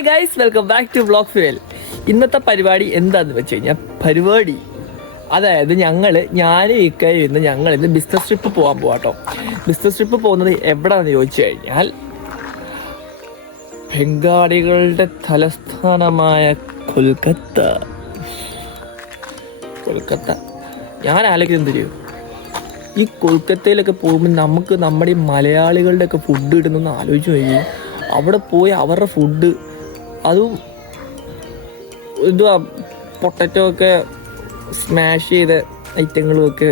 Hi guys, welcome back to vlog fuel. ഇന്നത്തെ പരിപാടി എന്താണെന്ന് വെച്ച് കഴിഞ്ഞാൽ അതായത് ഞാനും ഇക്കയും ഇന്ന് ബിസിനസ് ട്രിപ്പ് പോകാൻ പോകാട്ടോ. ബിസിനസ് ട്രിപ്പ് പോകുന്നത് എവിടെയാണെന്ന് ചോദിച്ചു കഴിഞ്ഞാൽ ബംഗാളികളുടെ തലസ്ഥാനമായ കൊൽക്കത്ത. ഞാൻ ആലോചിക്കുന്നത് തരുമോ, ഈ കൊൽക്കത്തയിലൊക്കെ പോകുമ്പോൾ നമുക്ക് നമ്മുടെ ഈ മലയാളികളുടെ ഒക്കെ ഫുഡ് കിട്ടുന്നൊന്ന് ആലോചിച്ച് നോക്കി. അവിടെ പോയി അവരുടെ ഫുഡ്, അതും എന്തുവാ പൊട്ടറ്റോ ഒക്കെ സ്മാഷ് ചെയ്ത ഐറ്റങ്ങളും ഒക്കെ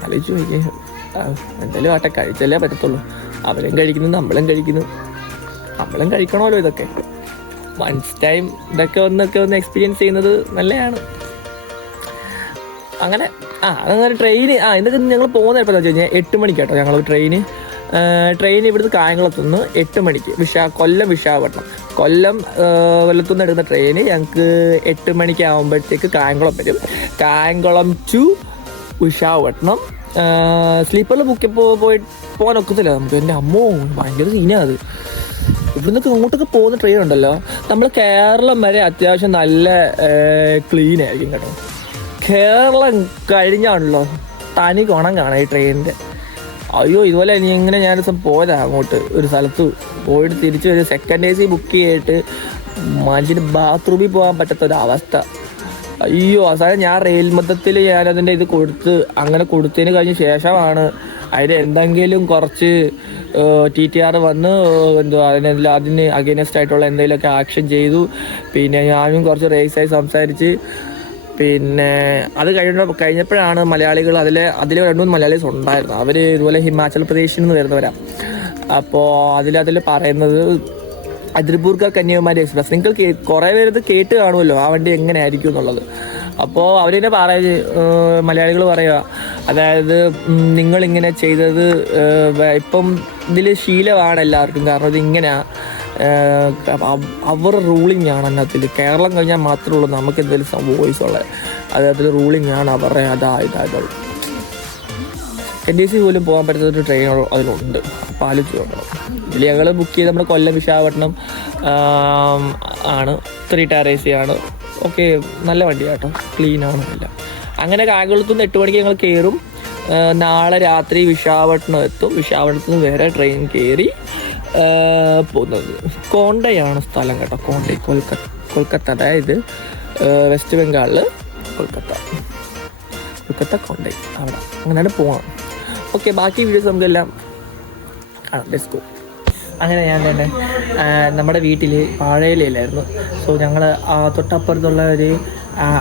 ആലോചിച്ച് നോക്കി. എന്തായാലും ആട്ടെ, കഴിച്ചല്ലേ പറ്റത്തുള്ളൂ. അവരും കഴിക്കുന്നു, നമ്മളും കഴിക്കണമല്ലോ. ഇതൊക്കെ വൺസ് ടൈം ഇതൊക്കെ ഒന്ന് എക്സ്പീരിയൻസ് ചെയ്യുന്നത് നല്ലതാണ്. അങ്ങനെ ട്രെയിൻ ഇതൊക്കെ ഞങ്ങൾ പോകുന്ന എപ്പോഴാണെന്ന് വെച്ച് കഴിഞ്ഞാൽ 8 മണിക്കാട്ടോ. ഞങ്ങൾ ട്രെയിൻ ഇവിടുന്ന് കായംകുളത്തുനിന്ന് 8 മണിക്ക് വിശാഖപട്ടണം. കൊല്ലത്തുനിന്ന് എടുക്കുന്ന ട്രെയിന് ഞങ്ങൾക്ക് 8 മണിക്ക് ആകുമ്പോഴത്തേക്ക് കായംകുളം വരും. കായംകുളം ടു വിശാഖപട്ടണം. സ്ലീപ്പറിൽ പോകാൻ ഒക്കത്തില്ല നമുക്ക്. എൻ്റെ അമ്മോ, ഭയങ്കര സീനാണ് അത്. ഇവിടുന്നൊക്കെ ഇങ്ങോട്ടൊക്കെ പോകുന്ന ട്രെയിൻ ഉണ്ടല്ലോ, നമ്മൾ കേരളം വരെ അത്യാവശ്യം നല്ല ക്ലീൻ ആയിരിക്കും കേട്ടോ. കേരളം കഴിഞ്ഞാണല്ലോ തനി ഗുണം കാണാം ഈ ട്രെയിനിൻ്റെ. അയ്യോ, ഇതുപോലെ ഞാനൊരു ദിവസം പോയതാണ് അങ്ങോട്ട്. ഒരു സ്ഥലത്ത് പോയിട്ട് തിരിച്ച് ഒരു സെക്കൻഡ് AC ബുക്ക് ചെയ്തിട്ട് മനുഷ്യന് ബാത്റൂമിൽ പോകാൻ പറ്റാത്തൊരവസ്ഥ. അയ്യോ, അവസാനം ഞാൻ റെയിൽ മൊത്തത്തിൽ ഞാനതിൻ്റെ ഇത് കൊടുത്തതിന് കഴിഞ്ഞ ശേഷമാണ് അതിന് എന്തെങ്കിലും കുറച്ച് TTR വന്ന് അതിന് അഗെയിൻസ്റ്റ് ആയിട്ടുള്ള എന്തെങ്കിലുമൊക്കെ ആക്ഷൻ ചെയ്തു. പിന്നെ ഞാനും കുറച്ച് റേസായി സംസാരിച്ച്, പിന്നെ അത് കഴിഞ്ഞപ്പോഴാണ് മലയാളികൾ അതിൽ 2-3 മലയാളീസ് ഉണ്ടായിരുന്നു. അവർ ഇതുപോലെ ഹിമാചൽ പ്രദേശിൽ നിന്ന് വരുന്നവരാണ്. അപ്പോൾ അതിൽ പറയുന്നത് അതിർപൂർക്ക കന്യാകുമാരി എക്സ്പ്രസ്. നിങ്ങൾക്ക് കുറേ പേര് ഇത് കേട്ട് കാണുമല്ലോ ആ വണ്ടി എങ്ങനെ ആയിരിക്കും എന്നുള്ളത്. അപ്പോൾ അവരിനെ മലയാളികൾ പറയുക, അതായത് നിങ്ങളിങ്ങനെ ചെയ്തത് ഇപ്പം ഇതിൽ ശീലമാണ് എല്ലാവർക്കും. കാരണം ഇതിങ്ങനെയാണ്, അവർ റൂളിംഗ് ആണ് അതിനകത്തിൽ. കേരളം കഴിഞ്ഞാൽ മാത്രമേ ഉള്ളൂ നമുക്ക് എന്തെങ്കിലും വോയിസ് ഉള്ളത്. അതിൽ റൂളിംഗ് ആണ് അവരുടെ. ഇതുള്ളൂ. NTC പോലും പോകാൻ പറ്റുന്നൊരു ട്രെയിൻ അതിലുണ്ട്. അപ്പോൾ ആലോചിച്ച് നോക്കണം. ഇതിൽ ഞങ്ങൾ ബുക്ക് ചെയ്ത് നമ്മൾ കൊല്ലം വിശാഖപട്ടണം ആണ്. 3 tier AC ആണ്. ഓക്കെ, നല്ല വണ്ടിയാട്ടോ, ക്ലീനാണ് എല്ലാം. അങ്ങനെ കായംകുളത്തുനിന്ന് 8 മണിക്ക് ഞങ്ങൾ കയറും. നാളെ രാത്രി വിശാഖപട്ടണം എത്തും. വിശാഖപട്ടണത്തിൽ നിന്ന് വേറെ ട്രെയിൻ കയറി പോകുന്നത് കോണ്ടയാണ് സ്ഥലം കേട്ടോ. കൊൽക്കത്ത, അതായത് വെസ്റ്റ് ബംഗാളിൽ കൊൽക്കത്ത കോണ്ടൈ അവിടെ. അങ്ങനെയാണ് പോകണം. ഓക്കെ, ബാക്കി വീഡിയോസ് നമുക്കെല്ലാം ലെറ്റ്സ് ഗോ. അങ്ങനെ ഞാൻ തന്നെ നമ്മുടെ വീട്ടിൽ വാഴയിലായിരുന്നു. സോ ഞങ്ങൾ തൊട്ടപ്പുറത്തുള്ള ഒരു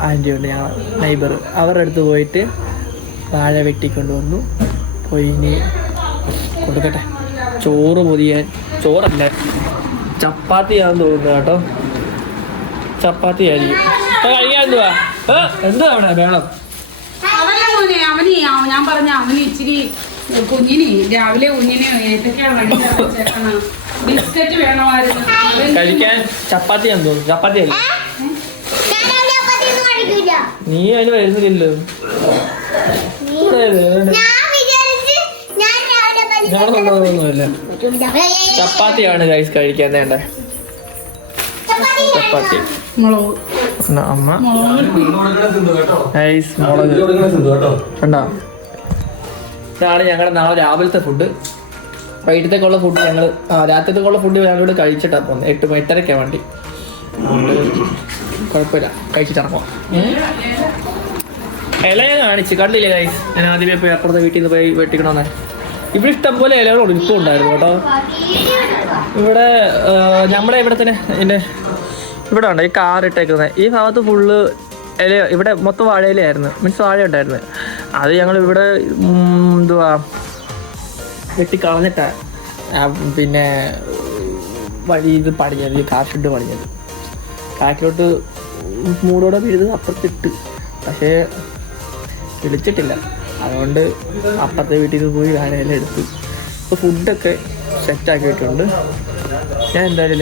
ആൻറ്റി ഉണ്ട്, ഞാൻ നൈബർ, അവരുടെ അടുത്ത് പോയിട്ട് വാഴ വെട്ടിക്കൊണ്ടുവന്നു. പോയി ഇനി കൊടുക്കട്ടെ. ചോറല്ല, ചപ്പാത്തിയാണെന്ന് തോന്നുന്നു കേട്ടോ. ചപ്പാത്തി ആയിരിക്കും. കഴിക്കാൻ എന്താ അവിടെ വേണം? ഞാൻ പറഞ്ഞ അവന് ഇച്ചിരി കുഞ്ഞിന് രാവിലെ ബിസ്ക്കറ്റ് വേണമായിരുന്നു കഴിക്കാൻ. ചപ്പാത്തിയാന്ന് തോന്നുന്നു. ചപ്പാത്തി അല്ലേ? നീ അതിന് വരുന്നില്ലല്ലോ. ഞാനൊന്നുമില്ല. ചപ്പാത്തിയാണ് ഗൈസ് കഴിക്കാൻ വേണ്ടേ. ചപ്പാത്തി അമ്മ ഗൈസ് മുളക് കണ്ടോ. ഇതാണ് ഞങ്ങളുടെ നാളെ രാവിലത്തെ ഫുഡ്. വൈകിട്ടത്തേക്കുള്ള ഫുഡ് രാത്രിത്തേക്കുള്ള ഫുഡ് ഞങ്ങളിവിടെ കഴിച്ചിട്ടാണ് പോകുന്നത്. 8:30 വണ്ടി. കുഴപ്പമില്ല, കഴിച്ചിട്ടിറങ്ങാം. ഇലയെ കാണിച്ച് കണ്ടില്ലേ ഗൈസ്? ഞാൻ ആദ്യമേ പോയി അപ്പുറത്തെ വീട്ടിൽ നിന്ന് പോയി വെട്ടിക്കണമെന്നേ. ഇവിടെ ഇഷ്ടംപോലെ ഇലകൾ ഇപ്പം ഉണ്ടായിരുന്നു കേട്ടോ. ഇവിടെ നമ്മുടെ ഇവിടെ തന്നെ ഇവിടെ ഉണ്ട് ഈ കാർ ഇട്ടേക്കുന്നത്. ഈ ഭാഗത്ത് ഫുള്ള് ഇല, ഇവിടെ മൊത്തം വാഴയിലായിരുന്നു. മീൻസ് വാഴ ഉണ്ടായിരുന്നു. അത് ഞങ്ങൾ ഇവിടെ വെട്ടിക്കളഞ്ഞിട്ടാണ് പിന്നെ വഴി ഇത് പണിഞ്ഞത്, കാർ ഷെഡ് പണിഞ്ഞത്. കാറ്റിലോട്ട് മൂടോടെ വീഴുന്നത് അപ്പുറത്തിട്ട്, പക്ഷേ വിളിച്ചിട്ടില്ല. അതുകൊണ്ട് അപ്പുറത്തെ വീട്ടിൽ നിന്ന് പോയി വാഴയില എടുത്തു. ഇപ്പോൾ ഫുഡൊക്കെ സെറ്റാക്കിയിട്ടുണ്ട്. ഞാൻ എന്തായാലും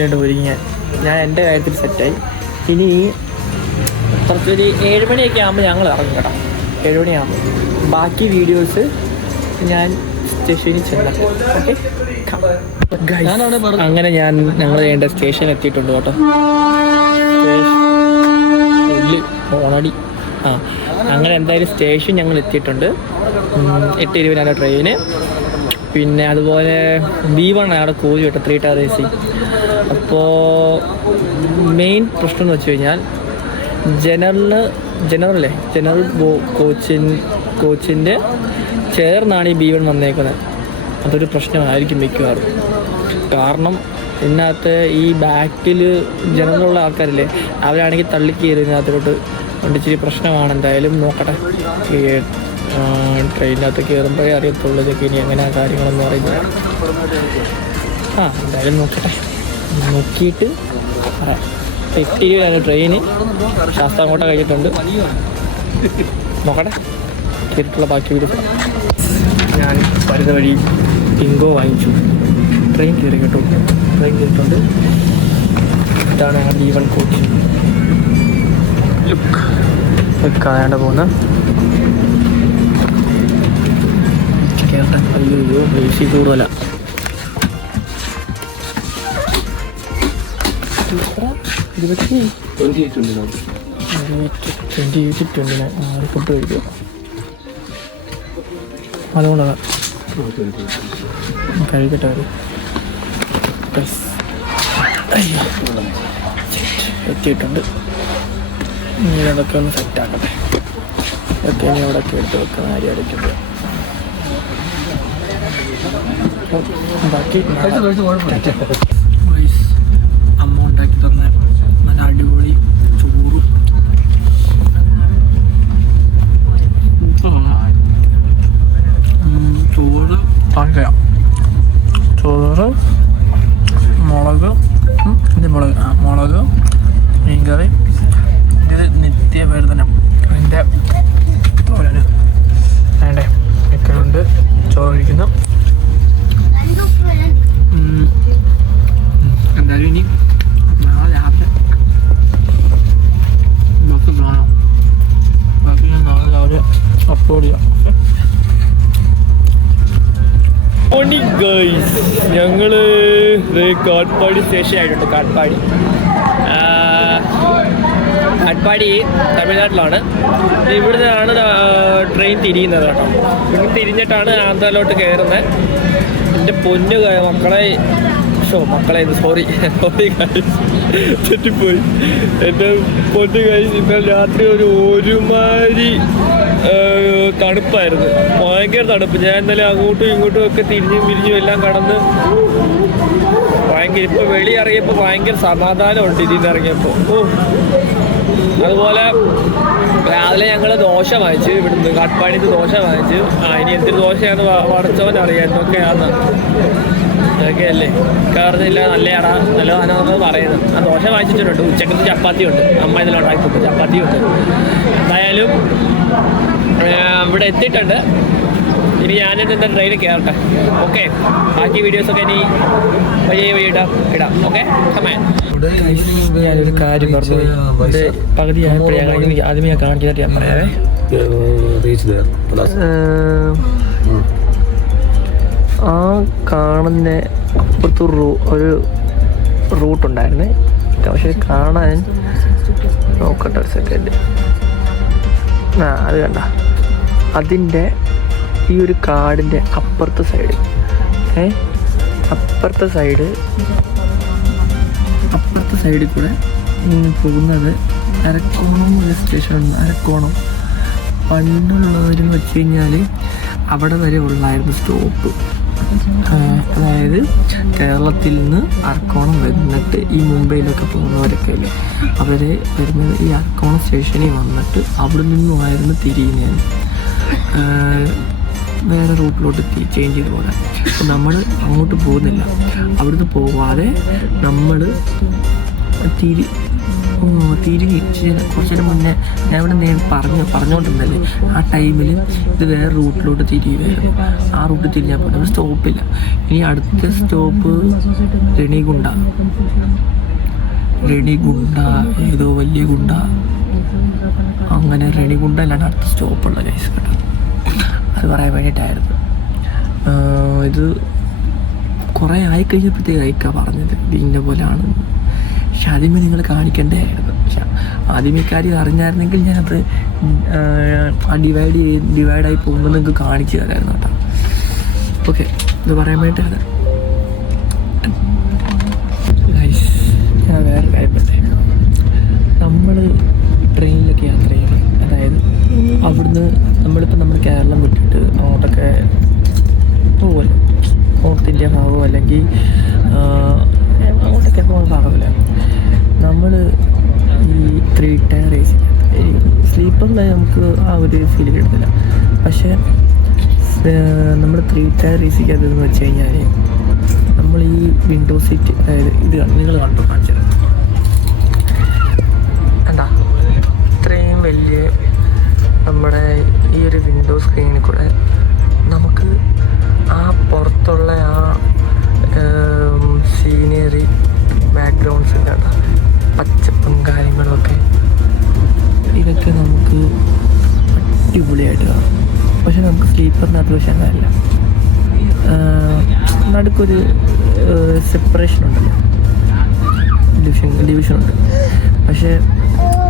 ഞാൻ എൻ്റെ കാര്യത്തിൽ സെറ്റായി. ഇനി കുറച്ചൊരു 7 മണിയൊക്കെ ആകുമ്പോൾ ഞങ്ങൾ ഇറങ്ങും കേട്ടോ. 7 മണിയാകുമ്പോൾ ബാക്കി വീഡിയോസ് ഞാൻ സ്റ്റേഷനിൽ ചെന്നിട്ട് ഓക്കെ. അങ്ങനെ ഞങ്ങൾ ചെയ്യേണ്ട സ്റ്റേഷൻ എത്തിയിട്ടുണ്ട് കേട്ടോ. ഓണടി അങ്ങനെ എന്തായാലും സ്റ്റേഷൻ ഞങ്ങൾ എത്തിയിട്ടുണ്ട്. 8:20 ട്രെയിന്. പിന്നെ അതുപോലെ B1 അവിടെ കൂലി കേട്ടോ, 3 ടയർ AC. അപ്പോൾ മെയിൻ പ്രശ്നം എന്ന് വെച്ച് കഴിഞ്ഞാൽ ജനറൽ കോച്ചിൻ്റെ ചേർന്നാണ് ഈ B1 വന്നേക്കുന്നത്. അതൊരു പ്രശ്നമായിരിക്കും മിക്കവാറും. കാരണം ഇതിനകത്ത് ഈ ബാക്കിൽ ജനറലുള്ള ആൾക്കാരില്ലേ, അവരാണെങ്കിൽ തള്ളിക്കയറി ഇതിനകത്തോട്ട് ഇച്ചിരി പ്രശ്നമാണ്. എന്തായാലും നോക്കട്ടെ, ട്രെയിനിനകത്ത് കയറുമ്പോഴേ അറിയത്തുള്ളൂ ഇതൊക്കെ ഇനി എങ്ങനെയാണ് കാര്യങ്ങളെന്ന് പറയുന്നത്. എന്തായാലും നോക്കട്ടെ, നോക്കിയിട്ട് പറയാം. 8:20 ട്രെയിന്. ശാസ്താംകോട്ട കഴിഞ്ഞിട്ടുണ്ട്. നോക്കട്ടെ, കയറിയിട്ടുള്ള ബാക്കി വീഡിയോ. ഞാൻ വരുന്ന വഴി ബിങ്കോ വാങ്ങിച്ചു. ട്രെയിൻ കയറി കേട്ടോ, ട്രെയിൻ കയറിയിട്ടുണ്ട്. ഇതാണ് ഞങ്ങളുടെ B1 കോച്ച്. കാണാണ്ട് പോകുന്ന കേരള. അയ്യോ AC കൂടുതല. 28-29 ഫുഡ് കഴിക്കുക. അതുകൊണ്ടാണ് കഴിക്കട്ടെ. എത്തിയിട്ടുണ്ട്. ഇനി അതൊക്കെ ഒന്ന് സെറ്റാക്കട്ടെ. ഇതൊക്കെ ഇനി അവിടെയൊക്കെ എടുത്ത് വെക്കുന്ന കാര്യം അടയ്ക്കുന്നത്. ബാക്കി അമ്മ ഉണ്ടാക്കി തന്ന നല്ല അടിപൊളി ചോറും ചോറ് മുളക് മീൻകറി. ഇത് നിത്യവേദനം. അതിൻ്റെ തോരന് വേണ്ടേ ഒക്കെ ഉണ്ട്. ചോറിരിക്കുന്നു. എന്തായാലും ഇനി നാളെ രാവിലെ ബാക്കി പ്ലാനോ ബാക്കി ഞാൻ നാളെ രാവിലെ അപ്ലോഡ് ചെയ്യാം. ഞങ്ങള് കാട്ട്പാടി സ്റ്റേഷൻ ആയിട്ടുണ്ട്. കാട്ട്പാടി തമിഴ്നാട്ടിലാണ്. ഇവിടുന്നാണ് ട്രെയിൻ തിരിയുന്നത് കേട്ടോ. ഇവിടെ തിരിഞ്ഞിട്ടാണ് ആന്ധ്രയിലോട്ട് കയറുന്നത്. എൻ്റെ പൊന്നു മക്കളെ സോറി തെറ്റിപ്പോയി. എൻ്റെ പൊന്നു ഇന്നലെ രാത്രി ഒരുമാതിരി തണുപ്പായിരുന്നു, ഭയങ്കര തണുപ്പ്. ഞാൻ ഇന്നലെ അങ്ങോട്ടും ഇങ്ങോട്ടും ഒക്കെ തിരിഞ്ഞും എല്ലാം കടന്ന് ഭയങ്കര. ഇപ്പോൾ വെളി ഇറങ്ങിയപ്പോൾ ഭയങ്കര സമാധാനമുണ്ട് ഇതിൽ ഇറങ്ങിയപ്പോൾ. അതുപോലെ രാവിലെ ഞങ്ങൾ ദോശ വാങ്ങിച്ചു. ഇവിടുന്ന് കാട്ട്പാടിക്ക് ദോശ വാങ്ങിച്ചു. ഇനി എന്തൊരു ദോശയാണ് വടച്ചവനറിയാം എന്തൊക്കെയാണെന്ന്. അതൊക്കെയല്ലേ കയറുന്നില്ല, നല്ലയാടാ നല്ലതാണെന്ന് പറയുന്നത്. ആ ദോശ വാങ്ങിച്ചിട്ടുണ്ട്. ഉച്ചക്കത്തെ ചപ്പാത്തി ഉണ്ട്, അമ്മ ഇതിൽ ഉണ്ടാക്കിയിട്ട് ചപ്പാത്തി ഉണ്ട്. എന്തായാലും ഇവിടെ എത്തിയിട്ടുണ്ട്. ഇനി ഞാനെന്താ ട്രെയിനിൽ കയറട്ടെ. ഓക്കെ, ബാക്കി വീഡിയോസൊക്കെ ഇനി വഴിയിടാം. ഓക്കെ, ഞാനൊരു കാര്യം പറഞ്ഞു. ഇത് പകുതി ആയപ്പോഴാണ് ആദ്യമേ ഞാൻ കാണിച്ചിട്ട് ഞാൻ പറയാവേ. ആ കാണുന്ന അപ്പുറത്ത് ഒരു റൂട്ടുണ്ടായിരുന്നേ. പക്ഷെ കാണാൻ നോക്കട്ടെ ഒരു സെക്കൻഡ്. അത് കണ്ട, അതിൻ്റെ ഈ ഒരു കാടിൻ്റെ അപ്പുറത്തെ സൈഡിൽ കൂടെ പോകുന്നത് അരക്കോണം ഒരു സ്റ്റേഷനുണ്ട്. അരക്കോണം പണ്ടുള്ളവരെന്ന് വെച്ച് കഴിഞ്ഞാൽ അവിടെ വരെ ഉള്ളായിരുന്നു സ്റ്റോപ്പ്. അതായത് കേരളത്തിൽ നിന്ന് അരക്കോണം വന്നിട്ട് ഈ മുംബൈയിലൊക്കെ പോകുന്നവരൊക്കെ അല്ലേ, അവർ വരുന്നത് ഈ അരക്കോണം സ്റ്റേഷനിൽ വന്നിട്ട് അവിടെ നിന്നുമായിരുന്നു തിരിയുന്നത് വേറെ റൂട്ടിലോട്ട് ചേഞ്ച് ചെയ്ത് പോകാൻ. അപ്പം നമ്മൾ അങ്ങോട്ട് പോകുന്നില്ല. അവിടുന്ന് പോവാതെ നമ്മൾ തിരിഞ്ഞ് കുറച്ചു നേരം മുന്നേ ഞാൻ ഇവിടെ പറഞ്ഞുകൊണ്ടിരുന്നല്ലേ, ആ ടൈമിൽ ഇത് വേറെ റൂട്ടിലോട്ട് തിരിയുമായിരുന്നു. ആ റൂട്ട് തിരിഞ്ഞാൽ പോലും അവിടെ സ്റ്റോപ്പില്ല. ഇനി അടുത്ത സ്റ്റോപ്പ് രണിഗുണ്ട ഏതോ വലിയ ഗുണ്ട, അങ്ങനെ രണിഗുണ്ടയിലാണ് അടുത്ത സ്റ്റോപ്പുള്ളത് ഗൈസ് കേട്ടോ. അത് പറയാൻ വേണ്ടിയിട്ടായിരുന്നു. ഇത് കുറേ ആയിക്കഴിഞ്ഞപ്പോഴത്തേക്ക് അയക്കാ പറഞ്ഞത് ഇതിൻ്റെ പോലെയാണ്. പക്ഷെ ആദ്യമേ നിങ്ങൾ കാണിക്കേണ്ടതായിരുന്നു. പക്ഷെ ആദ്യമേ കാര്യം അറിഞ്ഞായിരുന്നെങ്കിൽ ഞാനത് ഡിവൈഡായി പോകുമ്പോൾ നിങ്ങൾക്ക് കാണിച്ചു തരായിരുന്നു കേട്ടോ. ഓക്കെ, ഇത് പറയാൻ വേണ്ടിയിട്ടാണ്. ഞാൻ വേറെ കാര്യം പറയാം. നമ്മൾ ട്രെയിനിലൊക്കെ യാത്ര ചെയ്യണം. അതായത് അവിടുന്ന് നമ്മളിപ്പോൾ നമ്മുടെ കേരളം വിട്ടിട്ട് അങ്ങോട്ടൊക്കെ പോകുമല്ലോ, നോർത്ത് ഇന്ത്യ ഭാഗമോ അല്ലെങ്കിൽ അങ്ങോട്ടൊക്കെ പോകുന്ന ഭാഗമില്ല. നമ്മൾ ഈ 3 ടയർ AC സ്ലീപ്പറിൽ നമുക്ക് ആ ഒരു ഫീൽ കിട്ടത്തില്ല. പക്ഷേ നമ്മൾ 3 ടയർ AC-ക്കകത്തെന്ന് വെച്ച് കഴിഞ്ഞാൽ നമ്മൾ ഈ വിൻഡോ സീറ്റ്, അതായത് ഇത് നിങ്ങൾ കാണിച്ചത് എന്താ ഇത്രയും വലിയ നമ്മുടെ ഈ ഒരു വിൻഡോ സ്ക്രീനിൽ കൂടെ നമുക്ക് ആ പുറത്തുള്ള ആ സീനറി ബാക്ക്ഗ്രൗണ്ട്സ് കേട്ടോ, പച്ചപ്പും കാര്യങ്ങളൊക്കെ ഇതൊക്കെ നമുക്ക് അടിപൊളിയായിട്ട് കാണാം. പക്ഷെ നമുക്ക് സ്ലീപ്പറിനകത്ത് പക്ഷെ അങ്ങനെയല്ല. നടുക്കൊരു സെപ്പറേഷൻ ഉണ്ടല്ലോ, ഡിവിഷനുണ്ട്. പക്ഷേ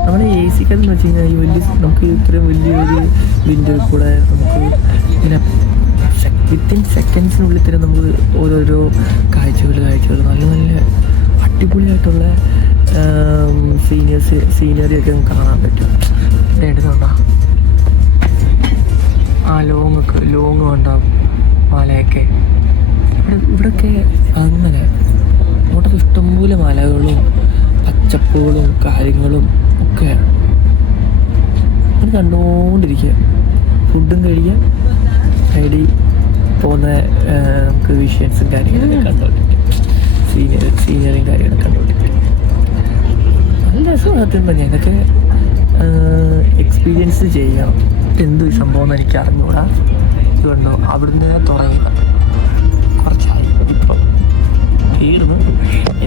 നമ്മൾ AC-ക്കകത്ത് എന്ന് വെച്ച് കഴിഞ്ഞാൽ ഈ നമുക്ക് ഇത്രയും വലിയൊരു വിൻഡോയിൽ കൂടെ നമുക്ക് ഇങ്ങനെ വിത്തിൻ സെക്കൻഡ്സിനുള്ളിൽ തന്നെ നമുക്ക് ഓരോരോ കാഴ്ചകൾ നല്ല നല്ല അടിപൊളിയായിട്ടുള്ള സീനറിയൊക്കെ നമുക്ക് കാണാൻ പറ്റും. എടുത്തുണ്ടോ ആ ലോങ് ഉണ്ടാവും മലയൊക്കെ. ഇവിടെയൊക്കെ അങ്ങനെ അങ്ങോട്ടൊക്കെ ഇഷ്ടംപോലെ മലകളും പച്ചപ്പുകളും കാര്യങ്ങളും ഒക്കെ അത് കണ്ടുകൊണ്ടിരിക്കുക. ഫുഡും കഴിക്കുക, സൈഡിൽ പോകുന്ന നമുക്ക് വിഷ്വൽസും കാര്യങ്ങളൊക്കെ കണ്ടുകൊണ്ടിരിക്കും, സീനറിയും കാര്യങ്ങളൊക്കെ കണ്ടുകൊണ്ടിരിക്കും. നല്ല രസമാണ്. സത്യം പറഞ്ഞാൽ ഇതൊക്കെ എക്സ്പീരിയൻസ് ചെയ്യണം. എന്ത് സംഭവം എന്ന് എനിക്ക് അറിഞ്ഞൂടാ. ഇതുകൊണ്ടോ അവിടുന്ന് തുടങ്ങിയത് കുറച്ചായി, ഇപ്പം തീർന്നു.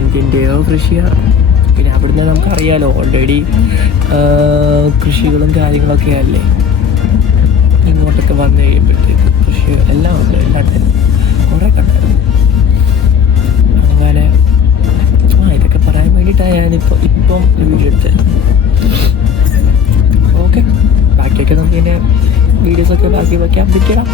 എന്തിൻ്റെയോ കൃഷിയാണ്. പിന്നെ അവിടുന്ന് നമുക്കറിയാലോ ഓൾറെഡി കൃഷികളും കാര്യങ്ങളൊക്കെ അല്ലേ. ഇങ്ങോട്ടൊക്കെ വന്നു കഴിയുമ്പോഴത്തേക്ക് കൃഷി എല്ലാം ഉണ്ട്, എല്ലായിടത്തും കുറേ കണ്ടായിരുന്നു. അങ്ങനെ ഇതൊക്കെ പറയാൻ വേണ്ടിയിട്ടാണ് ഇപ്പം വീഡിയോ എടുത്തത്. ഓക്കെ, ബാക്കിയൊക്കെ നമുക്ക് ഇതിൻ്റെ വീഡിയോസൊക്കെ ബാക്കി വയ്ക്കാൻ പറ്റിയടാ.